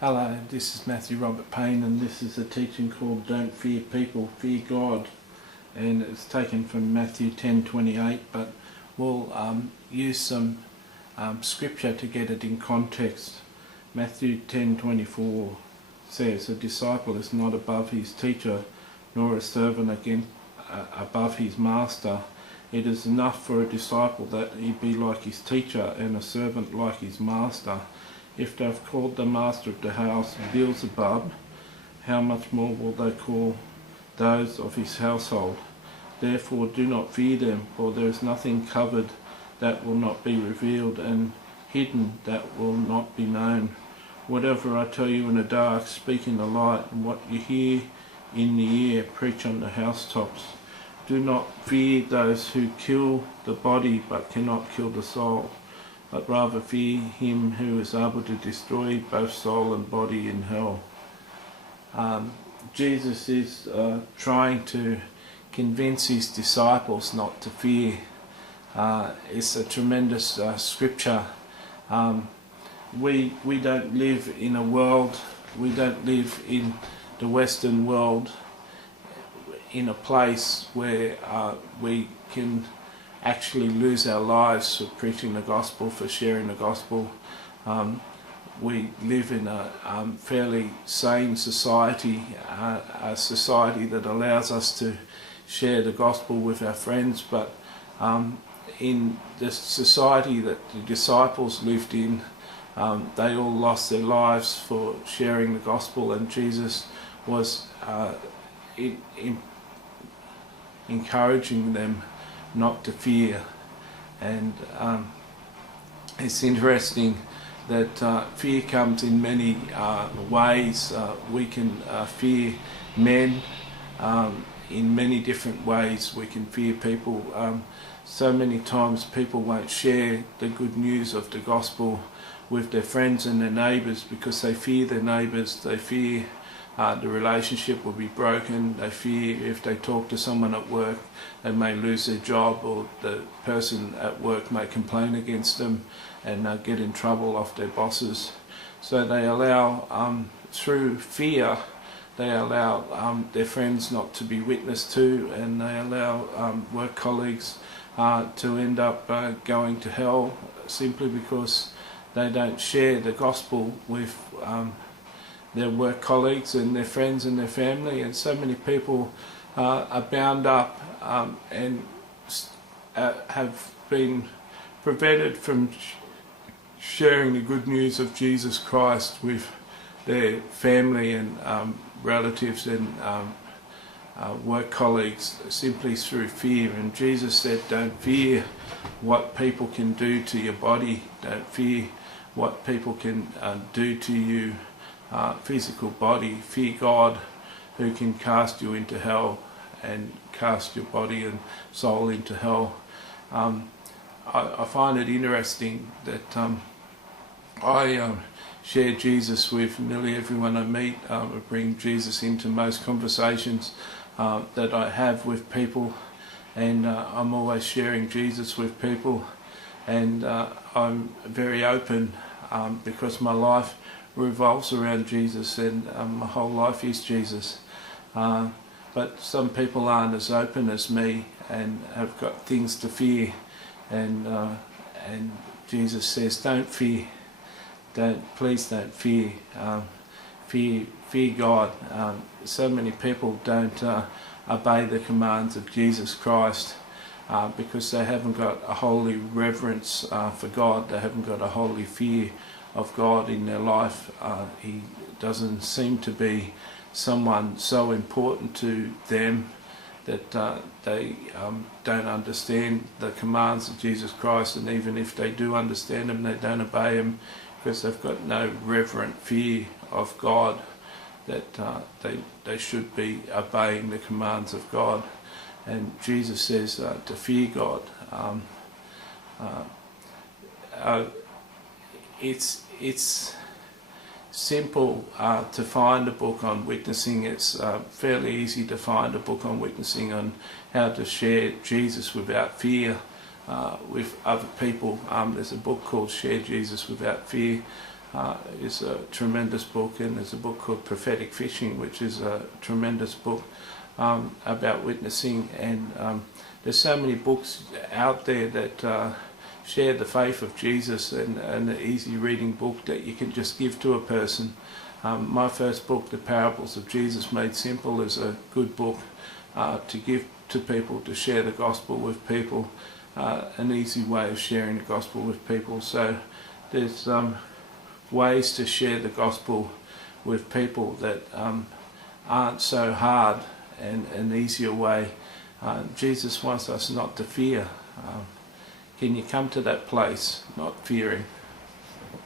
Hello, this is Matthew Robert Payne, and this is a teaching called Don't Fear People, Fear God. And it's taken from Matthew 10:28, but we'll use some scripture to get it in context. Matthew 10:24 says, "A disciple is not above his teacher, nor a servant above his master. It is enough for a disciple that he be like his teacher, and a servant like his master. If they have called the master of the house Beelzebub, how much more will they call those of his household? Therefore do not fear them, for there is nothing covered that will not be revealed, and hidden that will not be known. Whatever I tell you in the dark, speak in the light, and what you hear in the ear, preach on the housetops. Do not fear those who kill the body but cannot kill the soul, but rather fear him who is able to destroy both soul and body in hell." Jesus is trying to convince his disciples not to fear. It's a tremendous scripture. We don't live in a world, we don't live in the Western world in a place where we can actually lose our lives for preaching the gospel, for sharing the gospel. We live in a fairly sane society, a society that allows us to share the gospel with our friends, but in the society that the disciples lived in, they all lost their lives for sharing the gospel, and Jesus was encouraging them not to fear. And it's interesting that fear comes in many ways. We can fear men in many different ways. We can fear people. So many times people won't share the good news of the gospel with their friends and their neighbours because they fear their neighbours. They fear the relationship will be broken. They fear if they talk to someone at work, they may lose their job, or the person at work may complain against them and get in trouble off their bosses. So they allow, through fear, they allow their friends not to be witnessed to, and they allow work colleagues to end up going to hell simply because they don't share the gospel with their work colleagues and their friends and their family. And so many people are bound up and have been prevented from sharing the good news of Jesus Christ with their family and relatives and work colleagues simply through fear. And Jesus said, don't fear what people can do to your body, don't fear what people can do to you physical body. Fear God, who can cast you into hell and cast your body and soul into hell. I find it interesting that I share Jesus with nearly everyone I meet. I bring Jesus into most conversations that I have with people, and I'm always sharing Jesus with people, and I'm very open because my life revolves around Jesus, and my whole life is Jesus. But some people aren't as open as me and have got things to fear, and Jesus says, don't fear, please don't fear. Fear God. So many people don't obey the commands of Jesus Christ because they haven't got a holy reverence for God. They haven't got a holy fear of God in their life. He doesn't seem to be someone so important to them that they don't understand the commands of Jesus Christ, and even if they do understand them, they don't obey them because they've got no reverent fear of God, that they should be obeying the commands of God. And Jesus says to fear God. It's simple to find a book on witnessing. It's fairly easy to find a book on witnessing, on how to share Jesus without fear with other people. There's a book called Share Jesus Without Fear. is a tremendous book, and there's a book called Prophetic Fishing, which is a tremendous book about witnessing, and there's so many books out there that share the faith of Jesus, and an easy reading book that you can just give to a person. My first book, The Parables of Jesus Made Simple, is a good book to give to people, to share the gospel with people, an easy way of sharing the gospel with people. So there's ways to share the gospel with people that aren't so hard, and an easier way. Jesus wants us not to fear. Can you come to that place, not fearing?